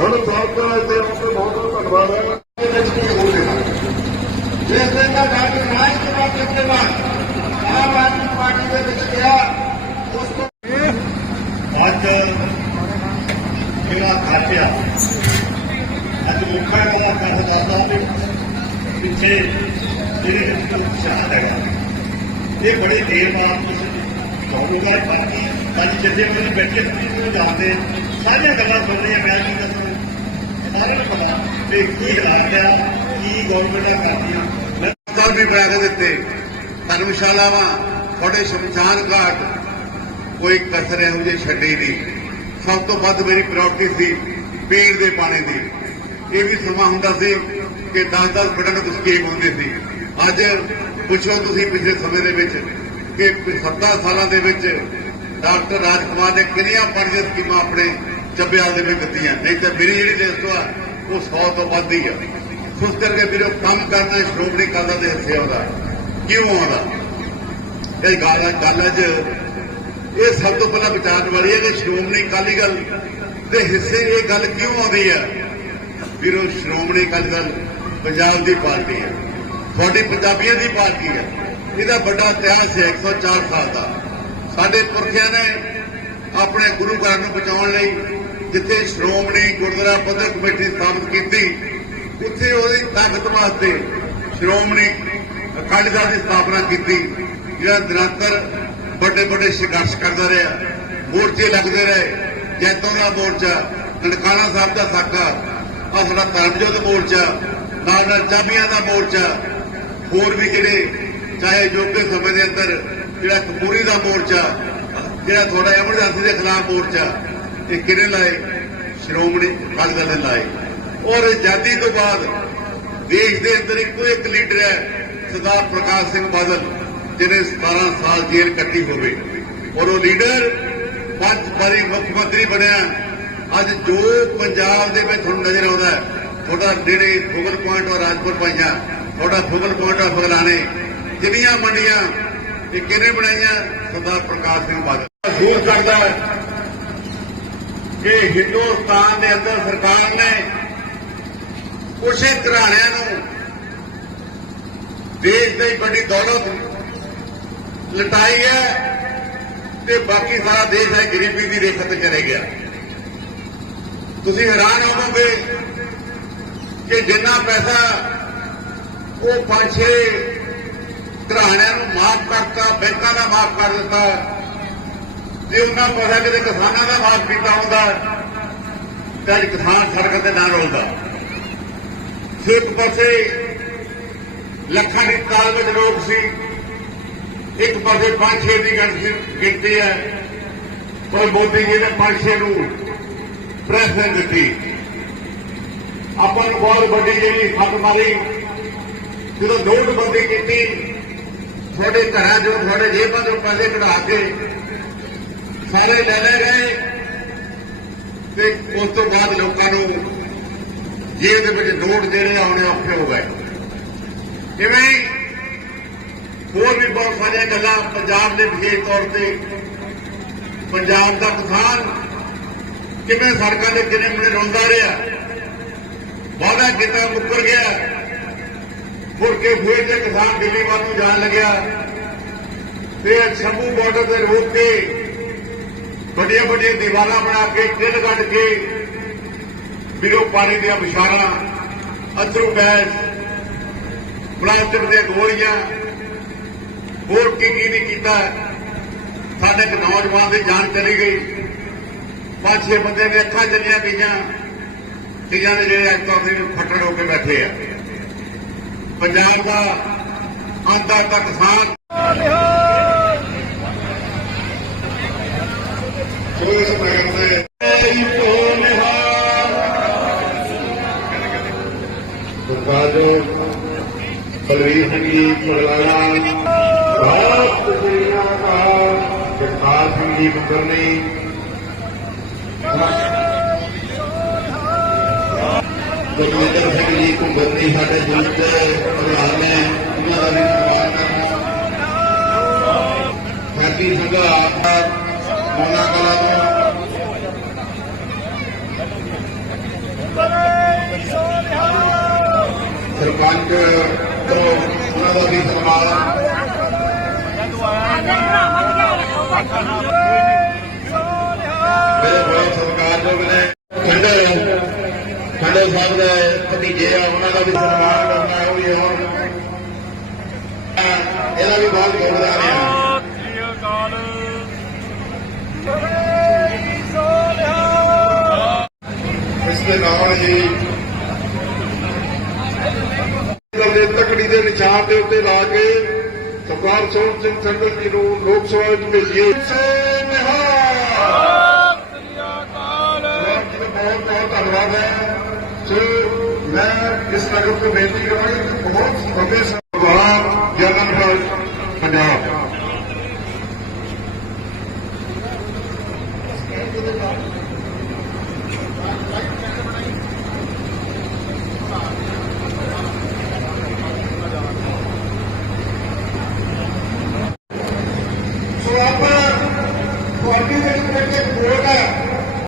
ਹੁਣ ਬਹੁਤ ਬਹੁਤ ਤੇ ਆਪਕੋ ਬਹੁਤ ਬਹੁਤ ਧੰਨਵਾਦ ਹੈ ਇਸ ਦੇ ਨਾਲ ਰਾਜ ਦੇ ਬਾਅਦ ਗਿਆ ਉਸ ਤੋਂ ਅੱਜ ਕਿਲਾ ਖਾਪਿਆ ਅੱਜ ਮੁੱਖਾ ਦਾ ਕੰਮ ਕਰਦਾ ਤੇ ਪਿੱਛੇ ਜਿਹੜੇ ਸ਼ਾਹਦ ਹੈਗਾ ਇਹ ਬੜੀ ਦੇਰ ਬਾਅਦ ਹੋਊਗਾ ਪਾਰਟੀ ਅੱਜ ਜਿੱਦੇ ਮੈਨੂੰ ਬੈਠੇ ਸੀ ਉਹ ਜਾਣਦੇ ਸਾਰੀਆਂ ਗੱਲਾਂ ਸੁਣ ਰਹੀਆਂ ਮੈਂ ਵੀ ਦੱਸੂ ਸਾਰਿਆਂ ਨੂੰ ਪਤਾ ਤੇ ਕੀ ਹਾਲਾਤ ਆ ਕੀ ਗਵਰਨਮੈਂਟ ਕਰਦੀਆਂ ਮੈਂ ਸਰ ਵੀ ਬਣਾ ਕੇ ਦਿੱਤੇ ਧਰਮਸ਼ਾਲਾਵਾਂ, ਤੁਹਾਡੇ ਸ਼ਮਸ਼ਾਨ ਘਾਟ, ਕੋਈ ਕਸਰ ਇਹੋ ਜਿਹੀ ਛੱਡੀ ਨਹੀਂ। ਸਭ ਤੋਂ ਵੱਧ ਮੇਰੀ ਪ੍ਰਾਇੋਰਟੀ ਸੀ ਪੀਣ ਦੇ ਪਾਣੀ ਦੀ। ਇਹ ਵੀ ਸਮਾਂ ਹੁੰਦਾ ਸੀ ਕਿ 10-10 ਮਿੰਟ ਨੂੰ ਸਕੀਮ ਹੁੰਦੀ ਸੀ। ਅੱਜ ਪੁੱਛੋ ਤੁਸੀਂ ਪਿਛਲੇ ਸਮੇਂ ਦੇ ਵਿੱਚ ਕਿ 70 ਸਾਲਾਂ ਦੇ ਵਿੱਚ ਡਾਕਟਰ ਰਾਜਕੁਮਾਰ ਨੇ ਕਿੰਨੀਆਂ ਪਾਣੀ ਦੀਆਂ ਸਕੀਮਾਂ ਆਪਣੇ ਚੱਬਿਆਲ ਦੇ ਵਿੱਚ ਦਿੱਤੀਆਂ। ਨਹੀਂ ਤਾਂ ਮੇਰੀ ਜਿਹੜੀ ਲਿਸਟ ਆ, ਉਹ 100 ਤੋਂ ਵੱਧ ਹੀ ਆ। ਉਸ ਕਰਕੇ ਵੀਰੋ, ਕੰਮ ਕਰਨਾ ਸ਼੍ਰੋਮਣੀ ਅਕਾਲੀ ਦੇ ਹਿੱਸੇ ਆਉਂਦਾ। ਕਿਉਂ ਆਉਂਦਾ? ਇਹ ਗੱਲ ਗੱਲ ਅੱਜ ਇਹ ਸਭ ਤੋਂ ਪਹਿਲਾਂ ਵਿਚਾਰਨ ਵਾਲੀ ਹੈ ਕਿ ਸ਼੍ਰੋਮਣੀ ਅਕਾਲੀ ਦਲ ਦੇ ਹਿੱਸੇ ਇਹ ਗੱਲ ਕਿਉਂ ਆਉਂਦੀ ਹੈ? ਵੀਰੋ, ਸ਼੍ਰੋਮਣੀ ਅਕਾਲੀ ਦਲ ਪੰਜਾਬ ਦੀ ਪਾਰਟੀ ਹੈ। ਤੁਹਾਡੀ ਪੰਜਾਬੀਆਂ ਦੀ ਪਾਰਟੀ ਹੈ। ਇਹਦਾ ਵੱਡਾ ਇਤਿਹਾਸ ਹੈ 104 ਸਾਲ ਦਾ। ਸਾਡੇ ਪੁਰਖਿਆਂ ਨੇ ਆਪਣੇ ਗੁਰੂ ਘਰ ਨੂੰ ਬਚਾਉਣ ਲਈ ਜਿੱਥੇ ਸ਼੍ਰੋਮਣੀ ਗੁਰਦੁਆਰਾ ਪ੍ਰਬੰਧਕ ਕਮੇਟੀ ਸਥਾਪਿਤ ਕੀਤੀ, ਉੱਥੇ ਉਹਦੀ ਤਾਕਤ ਵਾਸਤੇ ਸ਼੍ਰੋਮਣੀ ਅਕਾਲੀ ਦਲ ਦੀ ਸਥਾਪਨਾ ਕੀਤੀ, ਜਿਹੜਾ ਨਿਰੰਤਰ ਵੱਡੇ ਵੱਡੇ ਸੰਘਰਸ਼ ਕਰਦਾ ਰਿਹਾ, ਮੋਰਚੇ ਲੱਗਦੇ ਰਹੇ, ਜੈਤੋਂ ਦਾ ਮੋਰਚਾ ਨਨਕਾਣਾ ਸਾਹਿਬ ਦਾ ਸਾਕਾ ਆ ਸਾਡਾ ਧਰਮਜੋਤ ਮੋਰਚਾ, ਨਾਲ ਨਾਲ ਚਾਬੀਆਂ ਦਾ ਮੋਰਚਾ, ਹੋਰ ਵੀ ਜਿਹੜੇ, ਚਾਹੇ ਜੋਗੇ ਸਮੇਂ ਦੇ ਅੰਦਰ ਜਿਹੜਾ ਕਪੂਰੀ ਦਾ ਮੋਰਚਾ, ਜਿਹੜਾ ਤੁਹਾਡਾ ਐਮਰਜੈਂਸੀ ਦੇ ਖਿਲਾਫ ਮੋਰਚਾ, ਇਹ ਕਿਹਨੇ ਲਾਏ? ਸ਼੍ਰੋਮਣੀ ਅਕਾਲੀ ਦਲ ਨੇ ਲਾਏ। ਔਰ ਆਜ਼ਾਦੀ ਤੋਂ ਬਾਅਦ ਦੇਸ਼ ਦੇ ਅੰਦਰ ਇੱਕੋ ਇੱਕ ਲੀਡਰ ਹੈ ਸਰਦਾਰ ਪ੍ਰਕਾਸ਼ ਸਿੰਘ ਬਾਦਲ, ਜਿਹਨੇ 17 ਸਾਲ ਜੇਲ੍ਹ ਕੱਟੀ ਹੋਵੇ ਔਰ ਉਹ ਲੀਡਰ, ਪੰਜ ਵਾਰੀ ਮੁੱਖ ਮੰਤਰੀ ਬਣਿਆ। ਅੱਜ ਜੋ ਪੰਜਾਬ ਦੇ ਵਿੱਚ ਹੁਣ ਨਜ਼ਰ ਆਉਂਦਾ ਤੁਹਾਡਾ ਜਿਹੜੇ ਫੁਗਲ ਪੁਆਇੰਟ ਔਰ ਰਾਜਪੁਰ ਪਾਈਆਂ, ਤੁਹਾਡਾ ਫੁਗਲ ਪੁਆਇੰਟ ਔਰ ਫਗਲਾਣੇ, ਜਿੰਨੀਆਂ ਮੰਡੀਆਂ ਇਹ ਕਿਹਨੇ ਬਣਾਈਆਂ? ਸਰਦਾਰ ਪ੍ਰਕਾਸ਼ ਸਿੰਘ ਬਾਦਲ। ਮਹਿਸੂਸ ਕਰਦਾ ਕਿ ਹਿੰਦੁਸਤਾਨ ਦੇ ਅੰਦਰ ਸਰਕਾਰ ਨੇ ਉਸੇ ਘਰਾਣਿਆਂ ਨੂੰ ਦੇਸ਼ ਦੀ ਵੱਡੀ ਦੌਲਤ ਲਟਾਈ ਹੈ ਤੇ ਬਾਕੀ ਸਾਰਾ ਦੇਸ਼ ਹੈ ਗਰੀਬੀ ਦੀ ਰੇਖਾ ਤੇ ਚਲੇ ਗਿਆ। ਤੁਸੀਂ ਹੈਰਾਨ ਹੋਵੋਗੇ ਕਿ ਜਿੰਨਾ ਪੈਸਾ ਉਹ ਪੰਜ ਛੇ ਘਰਾਣਿਆਂ ਨੂੰ ਮਾਫ ਕਰਤਾ, ਬੈਂਕਾਂ ਦਾ ਮਾਫ ਕਰ ਦਿੱਤਾ, ਜੇ ਉਹਨਾਂ ਪੈਸਾ ਕਿਤੇ ਕਿਸਾਨਾਂ ਦਾ ਮਾਫ ਕੀਤਾ ਹੁੰਦਾ, ਤਾਂ ਅੱਜ ਕਿਸਾਨ ਸੜਕ ਤੇ ਨਾ ਰੋਲਦਾ। ਸਿਰਫ ਪਾਸੇ ਲੱਖਾਂ ਦੀ ਤਾਲ ਵਿੱਚ ਲੋਕ ਸੀ। ਇੱਕ ਪਾਸੇ ਪੰਜ ਛੇ ਦੀ ਗਿਣਤੀ ਗਿਣਤੀ ਹੈ। ਪਰ ਮੋਦੀ ਜੀ ਨੇ ਪੰਜ ਛੇ ਨੂੰ ਪ੍ਰੈਜ਼ੈਂਟ ਦਿੱਤੀ। ਆਪਾਂ ਨੂੰ ਬਹੁਤ ਵੱਡੀ ਜਿਹੜੀ ਫੱਟ ਮਾਰੀ। ਜਦੋਂ ਨੋਟਬੰਦੀ ਕੀਤੀ, ਤੁਹਾਡੇ ਘਰਾਂ ਚੋਂ ਤੁਹਾਡੇ ਜੇਬਾਂ ਚੋਂ ਪੈਸੇ ਕਢਾ ਕੇ ਸਾਰੇ ਲੈ ਲੈ ਗਏ ਤੇ ਉਸ ਤੋਂ ਬਾਅਦ ਲੋਕਾਂ ਨੂੰ ਜੇਬ ਦੇ ਵਿੱਚ ਨੋਟ ਜਿਹੜੇ ਆਉਣੇ ਔਖੇ ਹੋ ਗਏ। ਕਿਵੇਂ ਹੋਰ ਵੀ ਬਹੁਤ ਸਾਰੀਆਂ ਗੱਲਾਂ ਪੰਜਾਬ ਦੇ ਵਿਸ਼ੇਸ਼ ਤੌਰ ਤੇ, ਪੰਜਾਬ ਦਾ ਕਿਸਾਨ ਕਿਵੇਂ ਸੜਕਾਂ ਦੇ ਕਿੰਨੇ ਮਨੇ ਰੋਂਦਾ ਰਿਹਾ ਵਾਅਦਾ ਕੀਤਾ ਮੁੱਕਰ ਗਿਆ, ਮੁੜ ਕੇ ਫੇਰ ਤੇ ਕਿਸਾਨ ਦਿੱਲੀ ਵੱਲ ਨੂੰ ਜਾਣ ਲੱਗਿਆ, ਤੇ ਸ਼ੰਭੂ ਬਾਰਡਰ ਦੇ ਰੋਕ ਕੇ ਵੱਡੀਆਂ ਵੱਡੀਆਂ ਦੀਵਾਰਾਂ ਬਣਾ ਕੇ ਕਿੱਲ ਕੱਢ ਕੇ ਵੀਰੋ ਪਾਣੀ ਦੀਆਂ ਵਿਸ਼ਾਰਾਂ ਅਥਰੂ ਗੈਸ ਪਲਾਸਟਿਕ ਦੀਆਂ ਗੋਲੀਆਂ, ਹੋਰ ਕੀ ਕੀ ਨਹੀਂ ਕੀਤਾ। ਸਾਡੇ ਇੱਕ ਨੌਜਵਾਨ ਦੀ ਜਾਨ ਚਲੀ ਗਈ। ਪੰਜ ਛੇ ਬੰਦੇ ਨੇ ਅੱਖਾਂ ਚੱਲੀਆਂ ਗਈਆਂ। ਕਈਆਂ ਦੇ ਜਿਹੜੇ ਅੱਜ ਤੱਕ ਨੂੰ ਫੱਟੜ ਹੋ ਕੇ ਬੈਠੇ ਆ। ਪੰਜਾਬ ਦਾ ਆਂਦਾ ਤੱਕ ਕਿਸਾਨ ਸ਼ੁਕਰੀਆ ਦਾ ਜਗਤਾਰ ਸਿੰਘ ਜੀ ਮੁਕਰਨੀ ਗੁਰਮੇਂਦਰ ਸਿੰਘ ਜੀ ਕੁੰਬਰਨੀ ਸਾਡੇ ਦਿਲ ਦੇ ਪ੍ਰਧਾਨ ਨੇ ਉਹਨਾਂ ਦਾ ਵੀ ਸਨਮਾਨ ਕਰਨਾ। ਸਾਡੀ ਸੰਘਾ ਮੋਨਾ ਕਲਾ ਤੋਂ ਸਰਪੰਚ ਤੋਂ ਉਹਨਾਂ ਦਾ ਵੀ ਸਨਮਾਨ ਮੇਰੇ ਬੜੇ ਸਤਿਕਾਰਯੋਗ ਨੇ ਖੰਡਰ ਖੰਡਰ ਸਾਹਿਬ ਦੇ ਭਤੀਜੇ ਆ ਉਹਨਾਂ ਦਾ ਵੀ ਸਨਮਾਨ ਕਰਨਾ ਹੈ ਉਹ ਵੀ ਹੁਣ ਇਹਦਾ ਵੀ ਬਹੁਤ ਯੋਗਦਾਨ ਹੈ ਇਸ ਦੇ ਨਾਲ ਹੀ ਦੇ ਤਕੜੀ ਦੇ ਨਿਸ਼ਾਨ ਦੇ ਉੱਤੇ ਲਾ ਕੇ ਸਰਦਾਰ ਸੋਹਣ ਸਿੰਘ ਸੰਗਤ ਜੀ ਨੂੰ ਲੋਕ ਸਭਾ ਵਿੱਚ ਭੇਜੀਏ। ਜੀ ਬਹੁਤ ਬਹੁਤ ਧੰਨਵਾਦ ਹੈ। ਸੋ ਮੈਂ ਇਸ ਨਗਰ ਤੋਂ ਬੇਨਤੀ ਕਰਾਂਗਾ ਬਹੁਤ ਵੱਡੇ